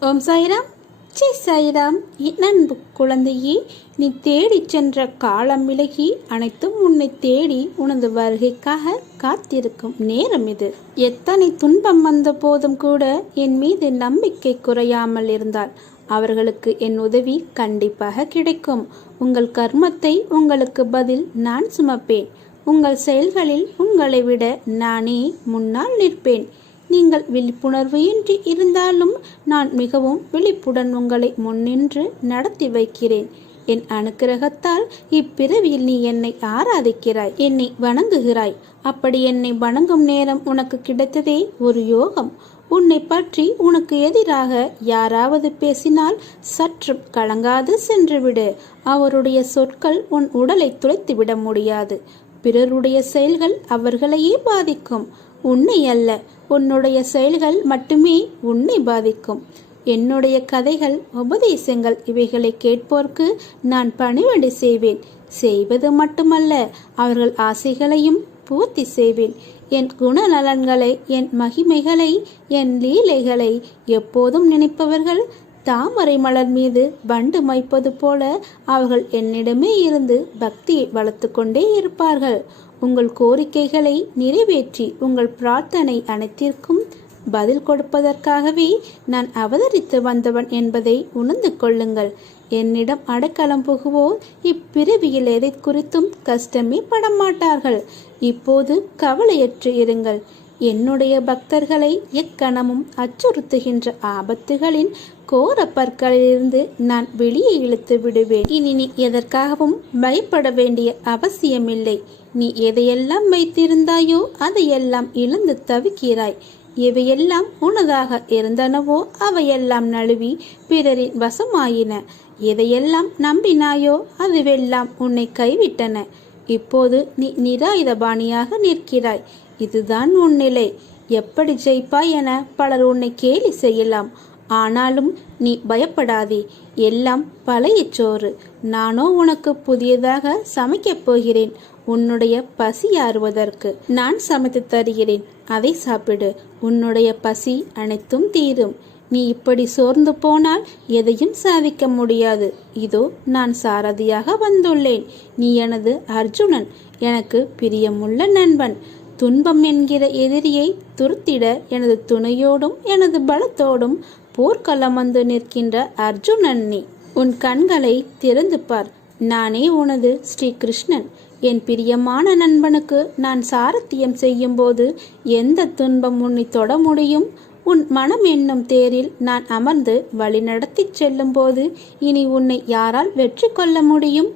ஓம் சாய்ராம். ஜெய் சாய்ராம். என் அன்பு குழந்தையே நீ தேடிச் சென்ற காலம் விலகி அனைத்தும் உன்னை தேடி உனது வருகைக்காக காத்திருக்கும் நேரம் இது. எத்தனை துன்பம் வந்த போதும் கூட என் மீது நம்பிக்கை குறையாமல் இருந்தால் அவர்களுக்கு என் உதவி கண்டிப்பாக கிடைக்கும். உங்கள் கர்மத்தை உங்களுக்கு பதில் நான் சுமப்பேன். உங்கள் செயல்களில் உங்களை விட நானே முன்னால் நிற்பேன். நீங்கள் விழிப்புணர்வு இன்றி இருந்தாலும் நான் மிகவும் விழிப்புடன் உங்களை முன்னின்று நடத்தி வைக்கிறேன். என் அனுக்கிரகத்தால் இப்பிறவியில் நீ என்னை ஆராதிக்கிறாய் என்னை வணங்குகிறாய். அப்படி என்னை வணங்கும் நேரம் உனக்கு கிடைத்ததே ஒரு யோகம். உன்னை பற்றி உனக்கு எதிராக யாராவது பேசினால் சற்று கலங்காது சென்றுவிடு. அவருடைய சொற்கள் உன் உடலை துளைத்துவிட முடியாது. பிறருடைய செயல்கள் அவர்களையே பாதிக்கும். உன்னை அல்ல உன்னுடைய செயல்கள் மட்டுமே உன்னை பாதிக்கும். என்னுடைய கதைகள் உபதேசங்கள் இவைகளை கேட்போர்க்கு நான் பணிவடை செய்வேன். செய்வது மட்டுமல்ல அவர்கள் ஆசைகளையும் பூர்த்தி செய்வேன். என் குணநலன்களை என் மகிமைகளை என் லீலைகளை எப்போதும் நினைப்பவர்கள் தாமரை மலர் மீது வண்டு மைப்பது போல அவர்கள் என்னிடமே இருந்து பக்தியை வளர்த்து கொண்டே இருப்பார்கள். உங்கள் கோரிக்கைகளை நிறைவேற்றி உங்கள் பிரார்த்தனை அனைத்திற்கும் பதில் கொடுப்பதற்காகவே நான் அவதரித்து வந்தவன் என்பதை உணர்ந்து கொள்ளுங்கள். என்னிடம் அடைக்கலம் புகுவோர் இப்பிறவியில் எதை குறித்தும் கஷ்டமே படமாட்டார்கள். இப்போது கவலையற்று இருங்கள். என்னுடைய பக்தர்களை எக்கணமும் அச்சுறுத்துகின்ற ஆபத்துகளின் கோர பற்களிலிருந்து நான் வெளியே இழுத்து விடுவேன். இனி நீ எதற்காகவும் பயப்பட வேண்டிய அவசியமில்லை. நீ எதையெல்லாம் வைத்திருந்தாயோ அதையெல்லாம் இழந்து தவிக்கிறாய். எவையெல்லாம் உனதாக இருந்தனவோ அவையெல்லாம் நழுவி பிறரின் வசமாயின. எதையெல்லாம் நம்பினாயோ அதுவெல்லாம் உன்னை கைவிட்டன. இப்போது நீ நிராயுதபாணியாக நிற்கிறாய். இதுதான் உன் நிலை. எப்படி ஜெயிப்பாய் என பலர் உன்னை கேலி செய்யலாம். ஆனாலும் நீ பயப்படாதே. எல்லாம் பழைய சோறு. நானோ உனக்கு புதியதாக சமைக்கப் போகிறேன். உன்னுடைய பசி ஆறுவதற்கு நான் சமைத்து தருகிறேன். அதை சாப்பிடு. உன்னுடைய பசி அனைத்தும் தீரும். நீ இப்படி சோர்ந்து போனால் எதையும் சாதிக்க முடியாது. இதோ நான் சாரதியாக வந்துள்ளேன். நீ எனது அர்ஜுனன். எனக்கு பிரியமுள்ள நண்பன். துன்பம் என்கிற எதிரியை துருத்திட எனது துணையோடும் எனது பலத்தோடும் போர்க்களம் வந்து நிற்கின்ற அர்ஜுனன் நீ உன் கண்களை திறந்து பார். நானே உனது ஸ்ரீகிருஷ்ணன். என் பிரியமான நண்பனுக்கு நான் சாரத்தியம் செய்யும்போது எந்த துன்பம் உன்னை தொட முடியும்? உன் மனம் என்னும் தேரில் நான் அமர்ந்து வழிநடத்தி செல்லும்போது இனி உன்னை யாரால் வெற்றி கொள்ள முடியும்?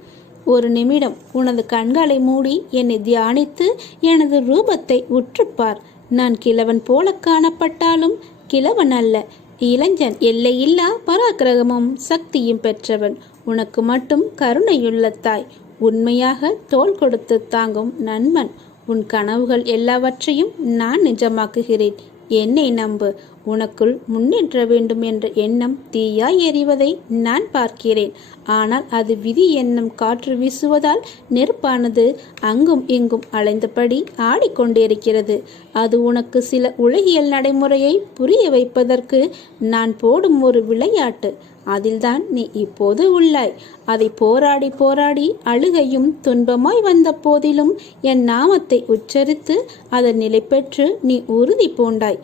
ஒரு நிமிடம் உனது கண்களை மூடி என்னை தியானித்து எனது ரூபத்தை உற்றுப்பார். நான் கிழவன் போல காணப்பட்டாலும் கிழவன் அல்ல. இளைஞன் எல்லையில்லா பராக்கிரகமும் சக்தியும் பெற்றவன். உனக்கு மட்டும் கருணையுள்ள தாய். உண்மையாக தோல் கொடுத்து தாங்கும் நண்பன். உன் கனவுகள் எல்லாவற்றையும் நான் நிஜமாக்குகிறேன். என்னை நம்பு. உனக்குள் முன்னேற்ற வேண்டும் என்ற எண்ணம் தீயாய் எறிவதை நான் பார்க்கிறேன். ஆனால் அது விதி என்னும் காற்று வீசுவதால் நெருப்பானது அங்கும் இங்கும் அலைந்தபடி ஆடிக்கொண்டிருக்கிறது. அது உனக்கு சில உலகியல் நடைமுறையை புரிய வைப்பதற்கு நான் போடும் ஒரு விளையாட்டு. அதில்தான் நீ இப்போது உள்ளாய். அதை போராடி போராடி அழுகையும் துன்பமாய் வந்த போதிலும் என் நாமத்தை உச்சரித்து அதன் நிலை பெற்று நீ உறுதி பூண்டாய்.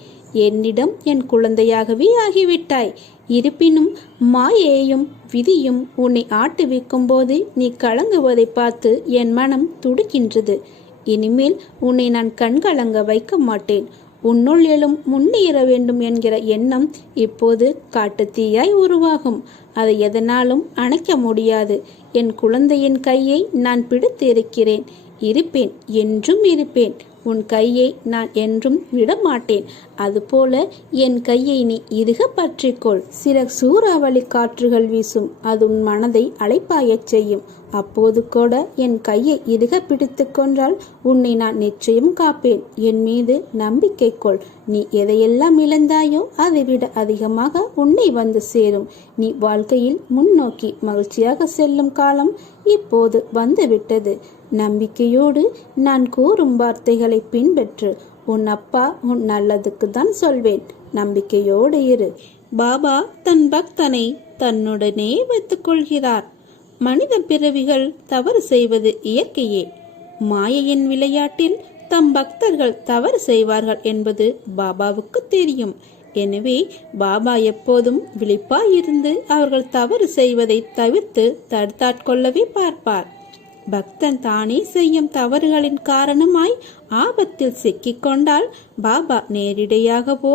என்னிடம் என் குழந்தையாகவே ஆகிவிட்டாய். இருப்பினும் மாயையும் விதியும் உன்னை ஆட்டுவிக்கும் போது நீ கலங்குவதை பார்த்து என் மனம் துடிக்கின்றது. இனிமேல் உன்னை நான் கண்கலங்க வைக்க மாட்டேன். உன்னுள் எழும் முன்னேற வேண்டும் என்கிற எண்ணம் இப்போது காட்டுத்தீயாய் உருவாகும். அதை எதனாலும் அணைக்க முடியாது. என் குழந்தையின் கையை நான் பிடித்து இருக்கிறேன் இருப்பேன். என்றும் இருப்பேன். உன் கையை நான் என்றும் விடமாட்டேன். அதுபோல என் கையை நீ இறுக பற்றிக்கொள். சில சூறாவளி காற்றுகள் வீசும். அது உன் மனதை அலைப்பாயச் செய்யும். அப்போது கூட என் கையை இறுக பிடித்து கொன்றால் உன்னை நான் நிச்சயம் காப்பேன். என் மீது நம்பிக்கை கொள். நீ எதையெல்லாம் இழந்தாயோ அதை விட அதிகமாக உன்னை வந்து சேரும். நீ வாழ்க்கையில் முன்னோக்கி மகிழ்ச்சியாக செல்லும் காலம் இப்போது வந்துவிட்டது. நம்பிக்கையோடு நான் கூறும் வார்த்தைகளை பின்பற்று. உன் அப்பா உன் நல்லதுக்கு தான் சொல்வேன். நம்பிக்கையோடு இரு. பாபா தன் பக்தனை தன்னுடனே வைத்துக் கொள்கிறார். மனித பிறவிகள் தவறு செய்வது இயற்கையே. மாயையின் விளையாட்டில் தம் பக்தர்கள் தவறு செய்வார்கள் என்பது பாபாவுக்கு தெரியும். எனவே பாபா எப்போதும் விழிப்பாயிருந்து அவர்கள் தவறு செய்வதை தவிர்த்து தடுத்தாட்கொள்ளவே பார்ப்பார். பக்தன் தானே செய்யும் தவறுகளின் காரணமாய் ஆபத்தில் சிக்கிக்கொண்டால் பாபா நேரிடையாகவோ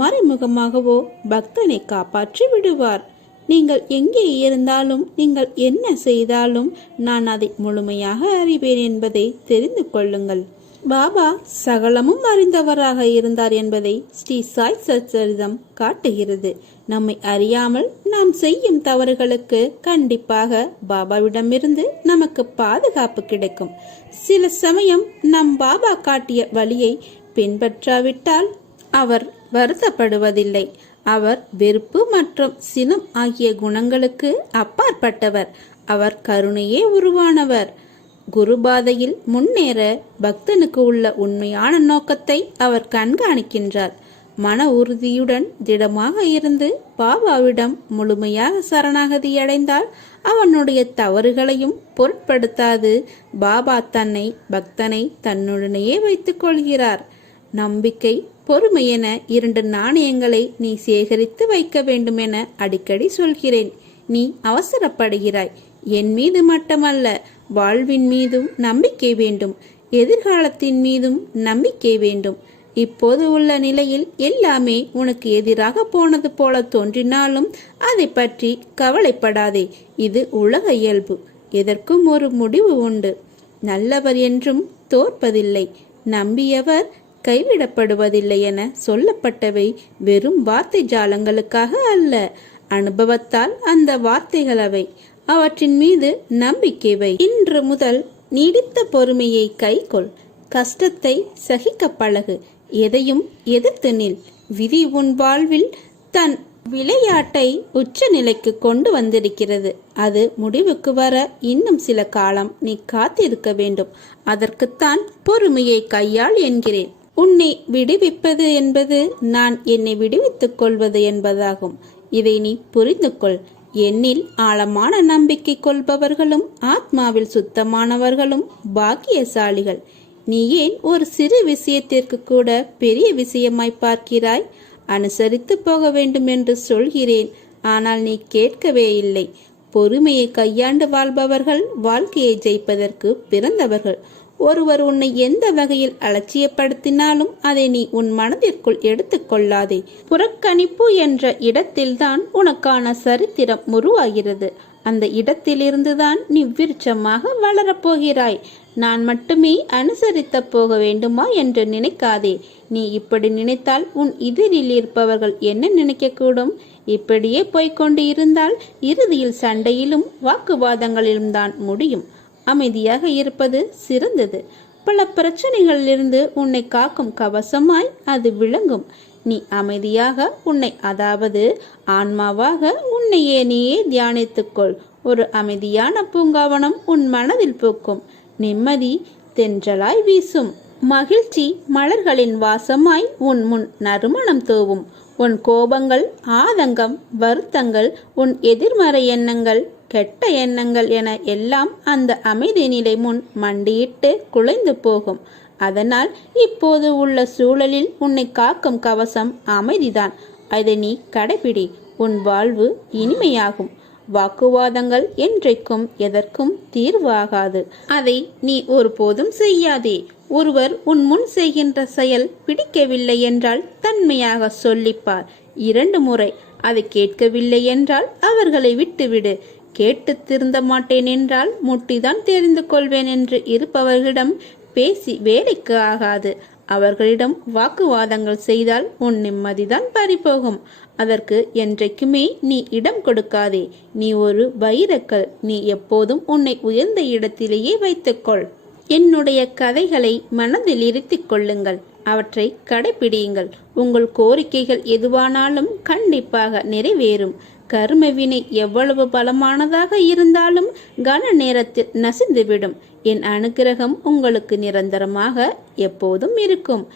மறைமுகமாகவோ பக்தனை காப்பாற்றி விடுவார். நீங்கள் எங்கே இருந்தாலும் நீங்கள் என்ன செய்தாலும் நான் அதை முழுமையாக அறிவேன் என்பதை தெரிந்து கொள்ளுங்கள். பாபா சகலமும் அறிந்தவராக இருந்தார் என்பதை ஸ்ரீ சாய் சச்சரிதம் காட்டுகிறது. நம்மை அறியாமல் நாம் செய்யும் தவறுகளுக்கு கண்டிப்பாக பாபாவிடமிருந்து நமக்கு பாதுகாப்பு கிடைக்கும். சில சமயம் நம் பாபா காட்டிய வழியை பின்பற்றாவிட்டால் அவர் வருத்தப்படுவதில்லை. அவர் வெறுப்பு மற்றும் சினம் ஆகிய குணங்களுக்கு அப்பாற்பட்டவர். அவர் கருணையே உருவானவர். குருபாதையில் முன்னேற பக்தனுக்கு உள்ள உண்மையான நோக்கத்தை அவர் கண்காணிக்கின்றார். மன உறுதியுடன் திடமாக இருந்து பாபாவிடம் முழுமையாக சரணாகதி அடைந்தால் அவனுடைய தவறுகளையும் பொருட்படுத்தாது. பாபா தன்னை பக்தனை தன்னுடனேயே வைத்துக் கொள்கிறார். நம்பிக்கை பொறுமை என இரண்டு நாணயங்களை நீ சேகரித்து வைக்க வேண்டும் என அடிக்கடி சொல்கிறேன். நீ அவசரப்படுகிறாய். என் மீது மட்டுமல்ல வாழ்வின் மீதும் நம்பிக்கை வேண்டும். எதிர்காலத்தின் மீதும் நம்பிக்கை வேண்டும். இப்போது உள்ள நிலையில் எல்லாமே உனக்கு எதிராக போனது போல தோன்றினாலும் அதை பற்றி கவலைப்படாதே. இது உலக இயல்பு. எதற்கும் ஒரு முடிவு உண்டு. நல்லவர் என்றும் தோற்பதில்லை. நம்பியவர் கைவிடப்படுவதில்லை என சொல்லப்பட்டவை வெறும் வார்த்தை ஜாலங்களுக்காக அல்ல. அனுபவத்தால் அந்த வார்த்தைகள் அவை. அவற்றின் மீது நம்பிக்கை வை. இன்று முதல் நீடித்த பொறுமையை கைக்கொள். கஷ்டத்தை சகிக்க பழகு. எதையும் எதிர்த்து நில். விதி உன் வாழ்வில் தன் விளையாட்டை உச்ச நிலைக்கு கொண்டு வந்திருக்கிறது. அது முடிவுக்கு வர இன்னும் சில காலம் நீ காத்திருக்க வேண்டும். அதற்குத்தான் பொறுமையை கையாள் என்கிறேன். உன்னை விடுவிப்பது என்பது நான் என்னை விடுவித்துக் கொள்வது என்பதாகும். இதை நீ புரிந்து கொள் என்னில் ஆழமான நம்பிக்கை கொள்பவர்களும் ஆத்மாவில் சுத்தமானவர்களும் பாக்கியசாலிகள். நீ ஏன் ஒரு சிறு விஷயத்திற்கு கூட பெரிய விஷயமாய் பார்க்கிறாய்? அனுசரித்து போக வேண்டும் என்று சொல்கிறேன். ஆனால் நீ கேட்கவே இல்லை. பொறுமையை கையாண்டு வாழ்பவர்கள் வாழ்க்கையை ஜெயிப்பதற்கு பிறந்தவர்கள். ஒருவர் உன்னை எந்த வகையில் அலட்சியப்படுத்தினாலும் அதை நீ உன் மனதிற்குள் எடுத்துக்கொள்ளாதே. புறக்கணிப்பு என்ற இடத்தில்தான் உனக்கான சரித்திரம் உருவாகிறது. அந்த இடத்திலிருந்துதான் நீ விருட்சமாக வளரப்போகிறாய். நான் மட்டுமே அனுசரித்த போக வேண்டுமா என்று நினைக்காதே. நீ இப்படி நினைத்தால் உன் எதிரில் இருப்பவர்கள் என்ன நினைக்கக்கூடும்? இப்படியே போய்கொண்டு இருந்தால் இறுதியில் சண்டையிலும் வாக்குவாதங்களிலும் தான் முடியும். அமைதியாக இருப்பது சிறந்தது. பல பிரச்சனைகளிலிருந்து உன்னை காக்கும் கவசமாய் அது விளங்கும். நீ அமைதியாக உன்னை அதாவது ஆன்மாவாக உன்னையே நீயே தியானித்துக்கொள். ஒரு அமைதியான பூங்காவனம் உன் மனதில் பூக்கும். நிம்மதி தென்றலாய் வீசும். மகிழ்ச்சி மலர்களின் வாசமாய் உன் முன் நறுமணம் தூவும். உன் கோபங்கள் ஆதங்கம் வருத்தங்கள் உன் எதிர்மறை எண்ணங்கள் கெட்ட எண்ணங்கள் என எல்லாம் அந்த அமைதி நிலை முன் மண்டியிட்டு குலைந்து போகும். அதனால் இப்போது உள்ள சூழலில் உன்னை காக்கும் கவசம் அமைதிதான். அதை நீ கடைபிடி. உன் வாழ்வு இனிமையாகும். வாக்குவாதங்கள் என்றைக்கும் எதற்கும் தீர்வாகாது. அதை நீ ஒருபோதும் செய்யாதே. ஒருவர் உன் முன் செய்கின்ற செயல் பிடிக்கவில்லை என்றால் தன்மையாக சொல்லிப்பார். இரண்டு முறை அதை கேட்கவில்லை என்றால் அவர்களை விட்டுவிடு. கேட்டு திருந்த மாட்டேன் என்றால் முட்டிதான் தெரிந்து கொள்வேன் என்று இருப்பவர்களிடம் பேசி வேலைக்கு ஆகாது. அவர்களிடம் வாக்குவாதங்கள் செய்தால் உன் நிம்மதிதான் பறிபோகும். அதற்கு என்றைக்குமே நீ இடம் கொடுக்காதே. நீ ஒரு வைரக்கல். நீ எப்போதும் உன்னை உயர்ந்த இடத்திலேயே வைத்துக்கொள். என்னுடைய கதைகளை மனதில் இருத்திக் கொள்ளுங்கள். அவற்றை கடைபிடியுங்கள். உங்கள் கோரிக்கைகள் எதுவானாலும் கண்டிப்பாக நிறைவேறும். கர்மவினை எவ்வளவு பலமானதாக இருந்தாலும் கன நேரத்தில் நசிந்துவிடும். என் அனுக்கிரகம் உங்களுக்கு நிரந்தரமாக எப்போதும் இருக்கும்.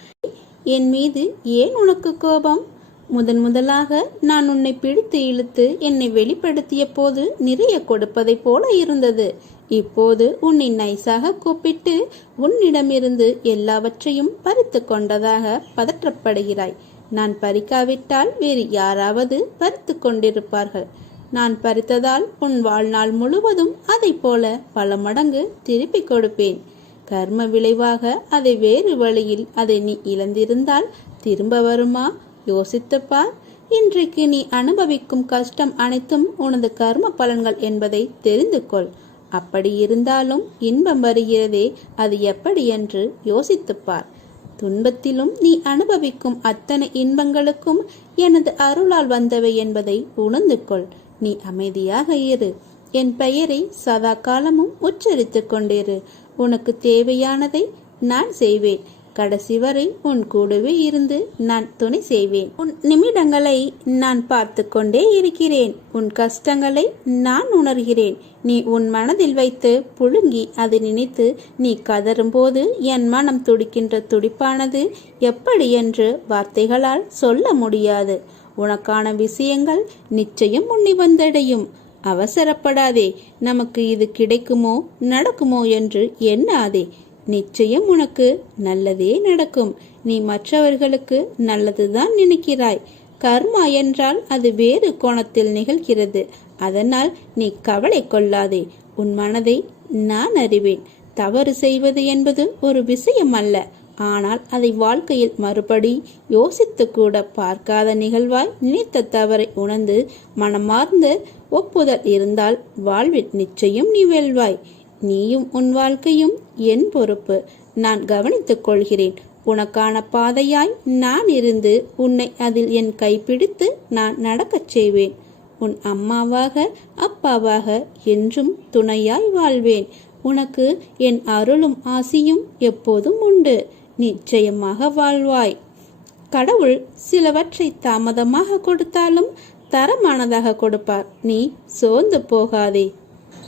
என் மீது ஏன் உனக்கு கோபம்? முதன் முதலாக நான் உன்னை பிடித்து இழுத்து என்னை வெளிப்படுத்திய போது நிறைய கொடுப்பதைப் போல இருந்தது. இப்போது உன்னை நைஸாக கூப்பிட்டு உன்னிடமிருந்து எல்லாவற்றையும் பறித்து கொண்டதாக பதற்றப்படுகிறாய். நான் பறிக்காவிட்டால் வேறு யாராவது பறித்து கொண்டிருப்பார்கள். நான் பறித்ததால் உன் வாழ்நாள் முழுவதும் அதைப் போல பல மடங்கு திருப்பிக் கொடுப்பேன். கர்ம விளைவாக அதை வேறு வழியில் அதை நீ இழந்திருந்தால் திரும்ப வருமா? யோசித்துப் பார் இன்றைக்கு நீ அனுபவிக்கும் கஷ்டம் அனைத்தும் உனது கர்ம பலன்கள் என்பதை தெரிந்து கொள். அப்படி இருந்தாலும் இன்பம் வருகிறதே அது எப்படி என்று யோசித்துப்பார். துன்பத்திலும் நீ அனுபவிக்கும் அத்தனை இன்பங்களுக்கும் எனது அருளால் வந்தவை என்பதை உணர்ந்து கொள் நீ அமைதியாக இரு. என் பெயரை சதா காலமும் உச்சரித்துக் கொண்டிரு. உனக்கு தேவையானதை நான் செய்வேன். கடைசி வரை உன் கூடவே இருந்து நான் துணை செய்வேன். உன் நிமிடங்களை நான் பார்த்து கொண்டே இருக்கிறேன். உன் கஷ்டங்களை நான் உணர்கிறேன். நீ உன் மனதில் வைத்து புழுங்கி அதை நினைத்து நீ கதறும்போது என் மனம் துடிக்கின்ற துடிப்பானது எப்படி என்று வார்த்தைகளால் சொல்ல முடியாது. உனக்கான விஷயங்கள் நிச்சயம் உன்னை வந்தடையும். அவசரப்படாதே. நமக்கு இது கிடைக்குமோ நடக்குமோ என்று எண்ணாதே. நிச்சயம் உனக்கு நல்லதே நடக்கும். நீ மற்றவர்களுக்கு நல்லதுதான் நினைக்கிறாய். கர்மா என்றால் அது வேறு கோணத்தில் நிகழ்கிறது. அதனால் நீ கவலை கொள்ளாதே. உன் மனதை நான் அறிவேன். தவறு செய்வது என்பது ஒரு விஷயம் அல்ல. ஆனால் அதை வாழ்க்கையில் மறுபடி யோசித்து கூட பார்க்காத நிகழ்வாய் நினைத்த தவறை உணர்ந்து மனமார்ந்து ஒப்புதல் இருந்தால் வாழ்வில் நிச்சயம் நீ வெல்வாய். நீயும் உன் வாழ்க்கையும் என் பொறுப்பு. நான் கவனித்துக் கொள்கிறேன். உனக்கான பாதையாய் நான் இருந்து உன்னை அதில் என் கைப்பிடித்து நான் நடக்கச் செய்வேன். உன் அம்மாவாக அப்பாவாக என்றும் துணையாய் வாழ்வேன். உனக்கு என் அருளும் ஆசியும் எப்போதும் உண்டு. நிச்சயமாக வாழ்வாய். கடவுள் சிலவற்றை தாமதமாக கொடுத்தாலும் தரமானதாக கொடுப்பார். நீ சோர்ந்து போகாதே.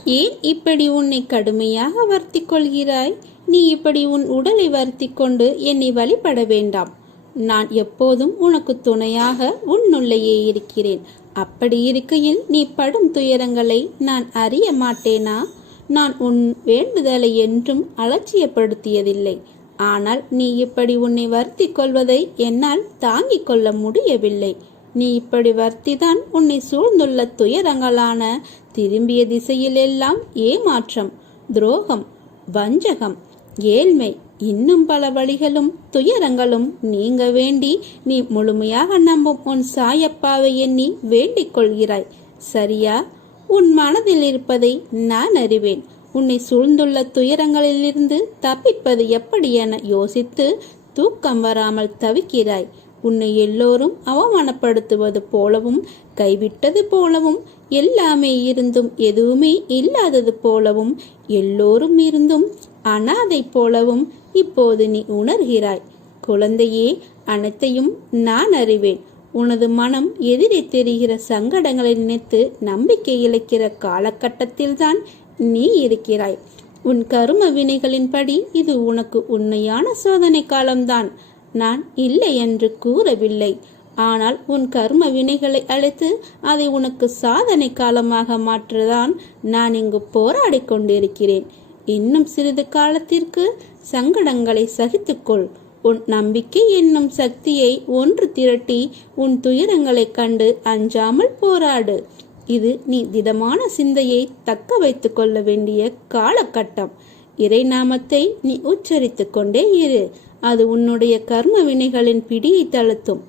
ஏன் இப்படி உன்னை கடுமையாக வருத்தி கொள்கிறாய் நீ இப்படி உன் உடலை வருத்தி கொண்டு என்னை வழிபட வேண்டாம். நான் எப்போதும் உனக்கு துணையாக உன்னுள்ளேயே இருக்கிறேன். அப்படி இருக்கையில் நீ படும் துயரங்களை நான் அறிய மாட்டேனா? நான் உன் வேண்டுதலை என்றும் அலட்சியப்படுத்தியதில்லை. ஆனால் நீ இப்படி உன்னை வருத்திக் கொள்வதை என்னால் தாங்கிக் கொள்ள முடியவில்லை. நீ இப்படி வர்த்திதான் உன்னை சூழ்ந்துள்ள துயரங்களான. திரும்பிய திசையிலெல்லாம் ஏமாற்றம் துரோகம் வஞ்சகம் ஏழ்மை. இன்னும் பல வழிகளும் துயரங்களும் நீங்க வேண்டி நீ முழுமையாக நம்பும் உன் சாயப்பாவை எண்ணி வேண்டிக் கொள்கிறாய். சரியா? உன் மனதில் இருப்பதை நான் அறிவேன். உன்னை சூழ்ந்துள்ள துயரங்களிலிருந்து தப்பிப்பது எப்படி என யோசித்து தூக்கம் வராமல் தவிக்கிறாய். உன்னை எல்லோரும் அவமானப்படுத்துவது போலவும் கைவிட்டது போலவும் எல்லாமே இருந்தும் எதுவுமே இல்லாதது போலவும் எல்லோரும் இருந்தும் அனாதை போலவும் இப்போது நீ உணர்கிறாய். குழந்தையே அனைத்தையும் நான் அறிவேன். உனது மனம் எதிரே தெரிகிற சங்கடங்களை நினைத்து நம்பிக்கை இழக்கிற காலகட்டத்தில்தான் நீ இருக்கிறாய். உன் கரும வினைகளின்படி இது உனக்கு உண்மையான சோதனை காலம்தான். நான் இல்லை என்று கூறவில்லை. ஆனால் உன் கர்ம வினைகளை அழைத்து அதை உனக்கு சாதனை காலமாக மாற்றதான் நான் இங்கு போராடிக் கொண்டிருக்கிறேன். இன்னும் சிறிது காலத்திற்கு சங்கடங்களை சகித்துக்கொள். உன் நம்பிக்கை என்னும் சக்தியை ஒன்று திரட்டி உன் துயரங்களைக் கண்டு அஞ்சாமல் போராடு. இது நீ திடமான சிந்தையை தக்க வைத்துக் கொள்ள வேண்டிய காலகட்டம். இறை நாமத்தை நீ உச்சரித்துக் கொண்டே இரு. அது உன்னுடைய கர்ம வினைகளின் பிடியை தளர்த்தும்.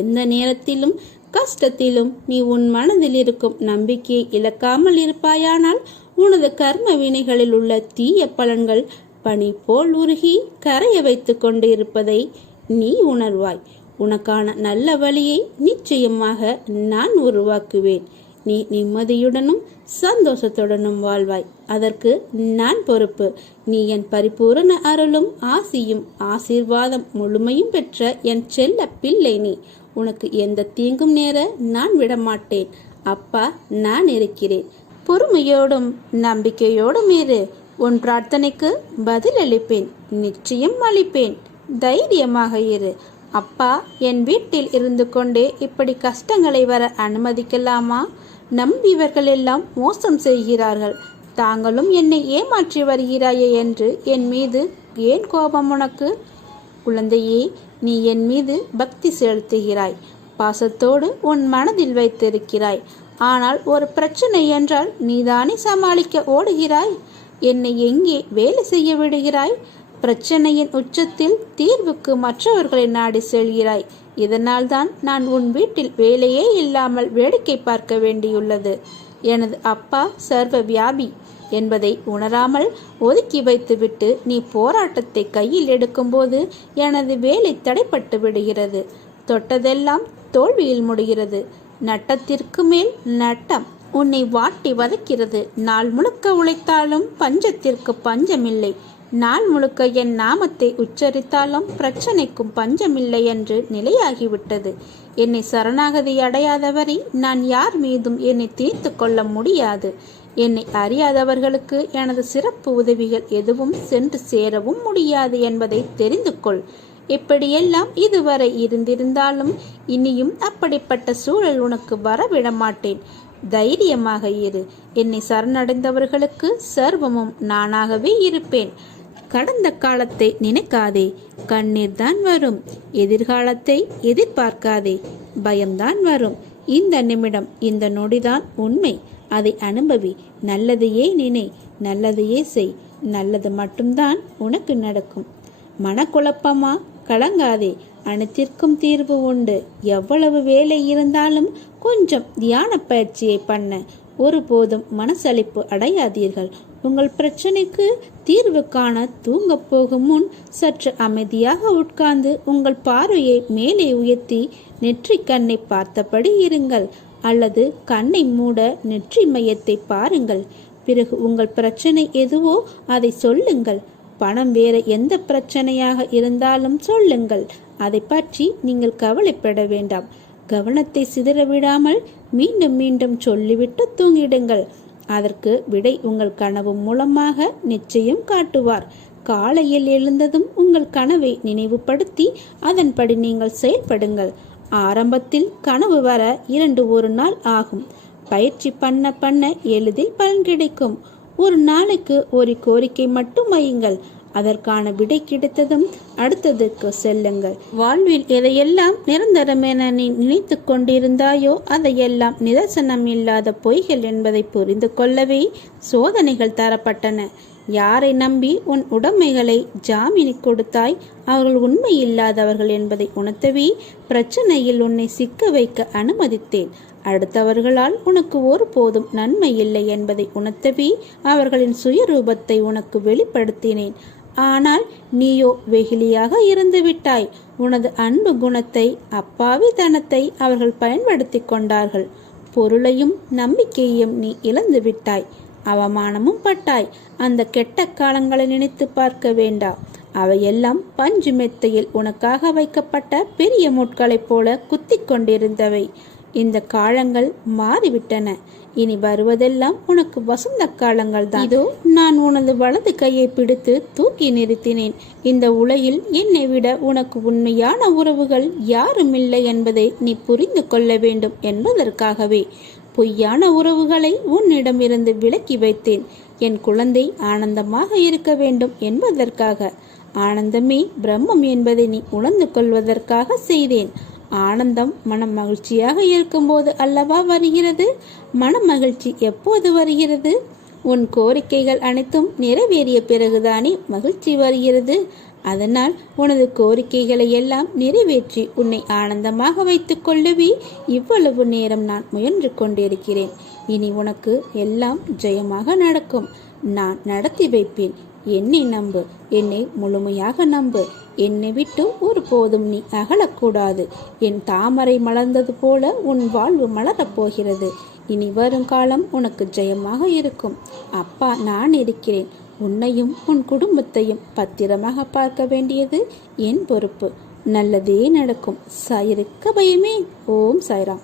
எந்த நேரத்திலும் கஷ்டத்திலும் நீ உன் மனதில் இருக்கும் நம்பிக்கையை இழக்காமல் இருப்பாயானால் உனது கர்ம வினைகளில் உள்ள தீய பலன்கள் பனி போல் உருகி கரைய வைத்து கொண்டு இருப்பதை நீ உணர்வாய். உனக்கான நல்ல வழியை நிச்சயமாக நான் உருவாக்குவேன். நீ நிம்மதியுடனும் சந்தோஷத்துடனும் வாழ்வாய். அதற்கு நான் பொறுப்பு. நீ என் பரிபூரண அருளும் ஆசியும் ஆசீர்வாதம் முழுமையும் பெற்ற என் செல்ல பிள்ளை நீ. உனக்கு எந்த தீங்கும் நேர நான் விடமாட்டேன். அப்பா நான் இருக்கிறேன். பொறுமையோடும் நம்பிக்கையோடும் இரு. உன் பிரார்த்தனைக்கு பதில் அளிப்பேன் நிச்சயம் அளிப்பேன். தைரியமாக இரு. அப்பா என் வீட்டில் இருந்து கொண்டே இப்படி கஷ்டங்களை வர அனுமதிக்கலாமா? நம்பியவர்கள் எல்லாம் மோசம் செய்கிறார்கள். தாங்களும் என்னை ஏமாற்றி வருகிறாயே என்று என் மீது ஏன் கோபம் உனக்கு? குழந்தையே நீ என் மீது பக்தி செலுத்துகிறாய். பாசத்தோடு உன் மனதில் வைத்திருக்கிறாய். ஆனால் ஒரு பிரச்சனை என்றால் நீதானே சமாளிக்க ஓடுகிறாய்? என்னை எங்கே வேலை செய்ய விடுகிறாய்? பிரச்சனையின் உச்சத்தில் தீர்வுக்கு மற்றவர்களை நாடி செல்கிறாய். இதனால்தான் நான் உன் வீட்டில் வேலையே இல்லாமல் வேடிக்கை பார்க்க வேண்டியுள்ளது. எனது அப்பா சர்வ வியாபி. என்பதை உணராமல் ஒதுக்கி வைத்துவிட்டு நீ போராட்டத்தை கையில் எடுக்கும்போது எனது வேலை தடைப்பட்டு விடுகிறது. தொட்டதெல்லாம் தோல்வியில் முடிகிறது. நட்டத்திற்கு மேல் நட்டம் உன்னை வாட்டி வதைக்கிறது. நாள் முழுக்க உழைத்தாலும் பஞ்சத்திற்கு பஞ்சமில்லை. நாள் முழுக்க என் நாமத்தை உச்சரித்தாலும் பிரச்சனைக்கும் பஞ்சமில்லை என்று நிலையாகிவிட்டது. என்னை சரணாகதி அடையாதவரை நான் யார் மீதும் என்னை தீர்த்து கொள்ள முடியாது. என்னை அறியாதவர்களுக்கு எனது சிறப்பு உதவிகள் எதுவும் சென்று சேரவும் முடியாது என்பதை தெரிந்து கொள். இப்படியெல்லாம் இதுவரை இருந்திருந்தாலும் இனியும் அப்படிப்பட்ட சூழல் உனக்கு வரவிட மாட்டேன். தைரியமாக இரு. என்னை சரணடைந்தவர்களுக்கு சர்வமும் நானாகவே இருப்பேன். கடந்த காலத்தை நினைக்காதே. கண்ணீர் தான் வரும். எதிர்காலத்தை எதிர்பார்க்காதே. பயம்தான் வரும். இந்த நிமிடம் இந்த நொடிதான் உண்மை. அதை அனுபவி. நல்லதையே நினை. நல்லதையே செய். நல்லது மட்டும்தான் உனக்கு நடக்கும். மனக்குழப்பமா? கலங்காதே. அனைத்திற்கும் தீர்வு உண்டு. எவ்வளவு வேலை இருந்தாலும் கொஞ்சம் தியான பயிற்சியை பண்ண. ஒருபோதும் மனசளிப்பு அடையாதீர்கள். உங்கள் பிரச்சனைக்கு தீர்வு காண தூங்க போகும் முன் சற்று அமைதியாக உட்கார்ந்து உங்கள் பார்வையை மேலே உயர்த்தி நெற்றி கண்ணை பார்த்தபடி இருங்கள். அல்லது கண்ணை மூட நெற்றி மையத்தை பாருங்கள். பிறகு உங்கள் பிரச்சனை எதுவோ அதை சொல்லுங்கள். பணம் வேற எந்த பிரச்சனையாக இருந்தாலும் சொல்லுங்கள். அதை பற்றி நீங்கள் கவலைப்பட வேண்டாம். கவனத்தை சிதற விடாமல் மீண்டும் மீண்டும் சொல்லிவிட்டு தூங்கிடுங்கள். அதற்கு விடை உங்கள் கனவு மூலமாக நிச்சயம் காட்டுவார். காலையில் எழுந்ததும் உங்கள் கனவை நினைவுபடுத்தி அதன்படி நீங்கள் செயல்படுங்கள். ஆரம்பத்தில் கனவு வர இரண்டு ஒரு நாள் ஆகும். பயிற்சி பண்ண பண்ண எளிதில் பலன் கிடைக்கும். ஒரு நாளைக்கு ஒரு கோரிக்கை மட்டும் வையுங்கள். அதற்கான விடை கிடைத்ததும் அடுத்ததுக்கு செல்லுங்கள். வாழ்வில் எதையெல்லாம் நிரந்தரம் என நீ நினைத்து கொண்டிருந்தாயோ அதையெல்லாம் நிதர்சனம் இல்லாத பொய்கள் என்பதை புரிந்து கொள்ளவே சோதனைகள் தரப்பட்டன. யாரை நம்பி உன் உடைமைகளை ஜாமீனி கொடுத்தாய்? அவர்கள் உண்மை இல்லாதவர்கள் என்பதை உணர்த்தவே பிரச்சனையில் உன்னை சிக்க வைக்க அனுமதித்தேன். அடுத்தவர்களால் உனக்கு ஒருபோதும் நன்மை இல்லை என்பதை உணர்த்தவே அவர்களின் சுயரூபத்தை உனக்கு வெளிப்படுத்தினேன். ஆனால் நீயோ வெகுளியாக இருந்து விட்டாய் உனது அன்பு குணத்தை அப்பாவி தனத்தை அவர்கள் பயன்படுத்தி கொண்டார்கள். பொருளையும் நம்பிக்கையையும் நீ இழந்து விட்டாய். அவமானமும் பட்டாய். அந்த கெட்ட காலங்களை நினைத்து பார்க்க வேண்டா. அவையெல்லாம் பஞ்சு மெத்தையில் உனக்காக வைக்கப்பட்ட பெரிய முட்களைப் போல குத்தி கொண்டிருந்தவை. இந்த காலங்கள் மாறிவிட்டன. இனி வருவதெல்லாம் உனக்கு வசந்த காலங்கள் தான் இதோ நான் உனது வலது கையை பிடித்து தூக்கி நிறுத்தினேன். இந்த உலகில் என்னை விட உனக்கு உண்மையான உறவுகள் யாரும் இல்லை என்பதை நீ புரிந்து கொள்ள வேண்டும் என்பதற்காகவே பொய்யான உறவுகளை உன்னிடமிருந்து விலக்கி வைத்தேன். என் குழந்தை ஆனந்தமாக இருக்க வேண்டும் என்பதற்காக. ஆனந்தமே பிரம்மம் என்பதை நீ உணர்ந்து கொள்வதற்காக செய்தேன். ஆனந்தம் மனம் மகிழ்ச்சியாக இருக்கும்போது அல்லவா வருகிறது? மன மகிழ்ச்சி எப்போது வருகிறது? உன் கோரிக்கைகள் அனைத்தும் நிறைவேறிய பிறகுதானே மகிழ்ச்சி வருகிறது. அதனால் உனது கோரிக்கைகளை எல்லாம் நிறைவேற்றி உன்னை ஆனந்தமாக வைத்துக் கொள்ளவே. இவ்வளவு நேரம் நான் முயன்று கொண்டிருக்கிறேன். இனி உனக்கு எல்லாம் ஜெயமாக நடக்கும். நான் நடத்தி வைப்பேன். என்னை நம்பு. என்னை முழுமையாக நம்பு. என்னை விட்டு ஒரு போதும் நீ அகலக்கூடாது. என் தாமரை மலர்ந்தது போல உன் வாழ்வு மலரப் போகிறது. இனி வரும் காலம் உனக்கு ஜெயமாக இருக்கும். அப்பா நான் இருக்கிறேன். உன்னையும் உன் குடும்பத்தையும் பத்திரமாக பார்க்க வேண்டியது என் பொறுப்பு. நல்லதே நடக்கும். சாயிருக்க பயமே. ஓம் சாய்ராம்.